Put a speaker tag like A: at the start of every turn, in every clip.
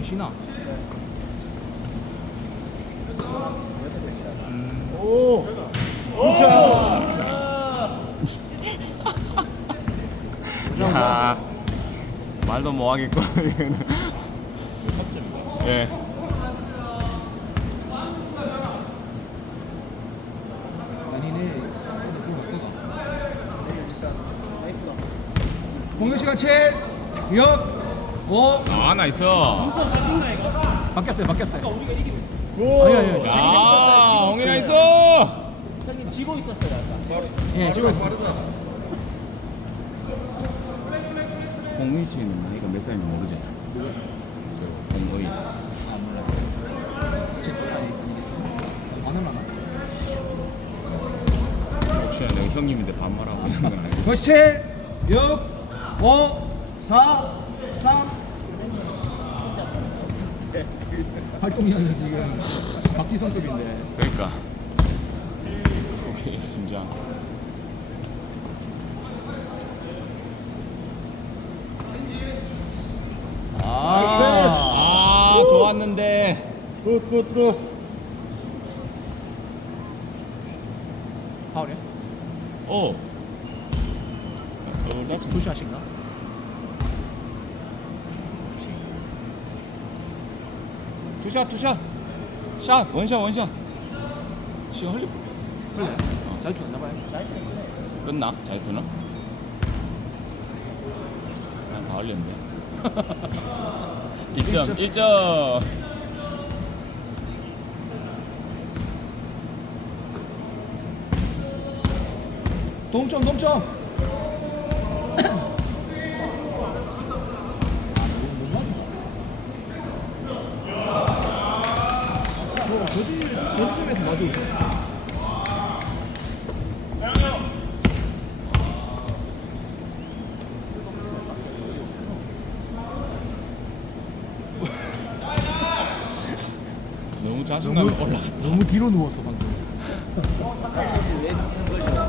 A: 쉬나?
B: 오!
C: 야, 말도 못 하겠고. 예.
A: 아니네. 공격 시간 7, 6, 5.
C: 아, 나이스.
A: 바뀌었어요.
B: 오!
A: 아니.
C: 야, 홍이 나이스.
D: 형님 지고 있었어요 아까.
A: 예, 지금
C: 홍민 씨는 나이가 몇 살인지 모르지? 저 홍거이.
A: 안 하나?
C: 혹시나 내가 형님인데 반말하고 있는 건 아니고.
A: 거시 7, 6, 5, 4, 3. 활동량이 지금 박지성급인데.
C: 그러니까. 푸게 심장. 아, 좋았는데.
B: 굿.
A: 파울이야?
C: 오. that's
A: 푸시하신가?
C: 투샷. 샷, 원샷. 시간 흘리.
A: 그래. 잘 tus나봐요.
C: 끝나? 자이투는? 난 다 흘렸는데. 1점.
A: 동점. 저집에서 봐도
C: 너무 자신감이 올라가.
A: 너무 뒤로 누웠어 방금.
D: 왜 눕는 걸요?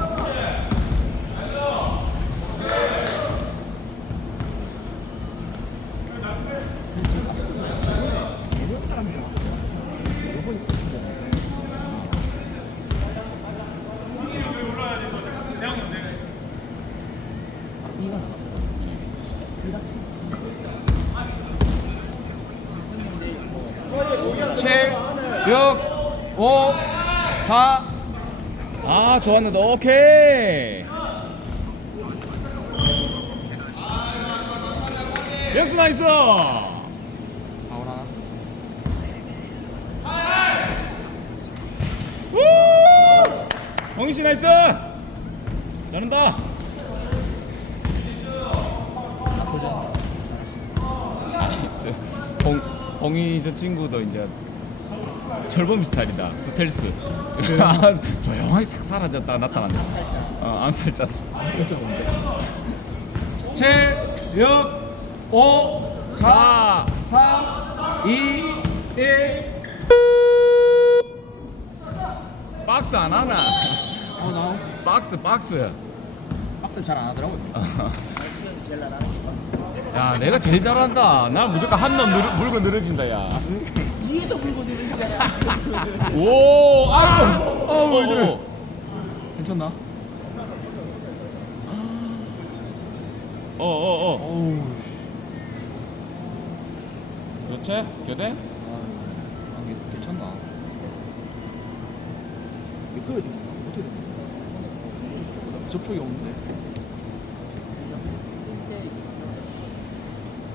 A: 칠, 6, 5, 4.
C: 아, 좋았는데. 오케이. 영수 나이스.
A: 파울 하나.
C: 우! 홍희 씨 나이스. 잘한다. 아니, 홍희 저 친구도 이제 철범 스타일이다. 스텔스. 조용하게 싹 사라졌다가 나타난다. 암살자.
A: 7, 6, 5, 4, 3, 2, 1.
C: 박스 안 하나?
A: 나
C: 박스.
A: 박스 잘 안 하더라고요.
D: 제일 나는 게
C: 야, 내가 제일 잘한다. 난 무조건 한 놈 물고 늘어진다, 야.
D: 뒤에서 물고 내리잖아.
C: 오,
A: 왜 이래? 괜찮나? 어우.
C: 그렇지? 교대?
A: 이게 괜찮나? 미끄러지나? 어떻게 돼? 접촉이 없는데.